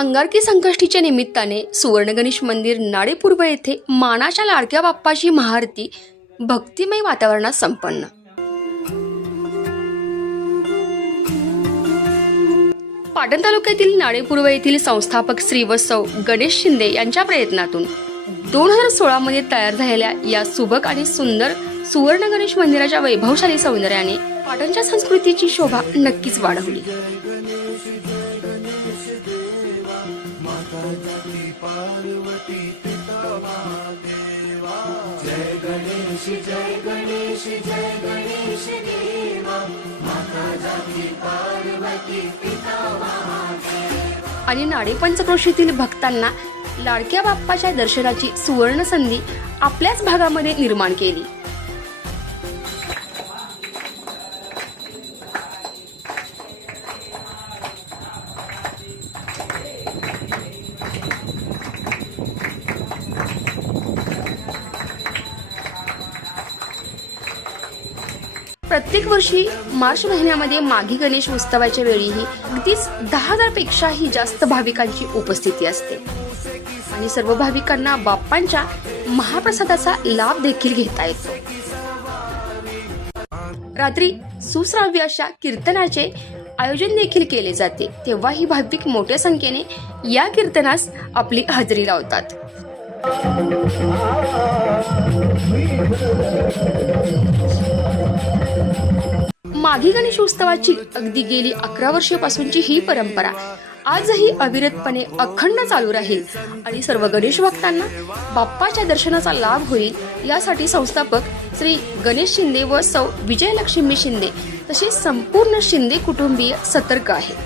अंगारकी संकष्टीच्या निमित्ताने सुवर्णगणेश मंदिर नाडेपूर्व येथे मानाच्या लाडक्या बाप्पाची महाआरती भक्तिमय वातावरणात संपन्न. पाटण तालुक्यातील नाडेपूर्व येथील संस्थापक श्री गणेश शिंदे यांच्या प्रयत्नातून दोन हजार सोळामध्ये तयार झालेल्या या सुबक आणि सुंदर सुवर्ण गणेश मंदिराच्या वैभवशाली सौंदर्याने पाटणच्या संस्कृतीची शोभा नक्कीच वाढवली. आणि नाडे पंचक्रोशीतील भक्तांना लाडक्या बाप्पाच्या दर्शनाची सुवर्ण संधी आपल्याच भागामध्ये निर्माण केली. प्रत्येक वर्षी मार्च महिन्यामध्ये माघी गणेश उत्सवाच्या वेळीही अगदीच दहा हजार पेक्षाही जास्त भाविकांची उपस्थिती असते. आणि सर्व भाविकांना बाप्पांच्या महाप्रसादाचा लाभ देखील घेता येतो. रात्री सुश्राव्य अशा कीर्तनाचे आयोजन देखील केले जाते. तेव्हाही भाविक मोठ्या संख्येने या कीर्तनास आपली हजेरी लावतात. माघी गणेश उत्सवाची अगदी गेली अकरा वर्षापासूनची ही परंपरा. आजही अविरतपणे अखंड चालू राहील. आणि सर्व गणेश भक्तांना बाप्पाच्या दर्शनाचा लाभ होईल यासाठी संस्थापक श्री गणेश शिंदे व सौ विजयलक्ष्मी शिंदे तसेच संपूर्ण शिंदे कुटुंबीय सतर्क आहेत.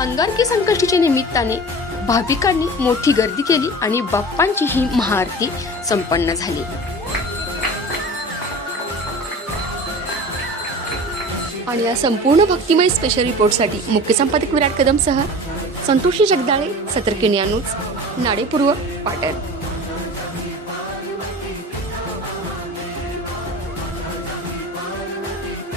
अंगारकी संकष्टीच्या निमित्ताने भाविकांनी मोठी गर्दी केली आणि बाप्पांची ही महाआरती संपन्न झाली. आणि या संपूर्ण भक्तिमय स्पेशल रिपोर्टसाठी मुख्य संपादक विराट कदमसह संतोषी जगदाळे सतर्किणी न्यूज नाडेपूर्व पाटण.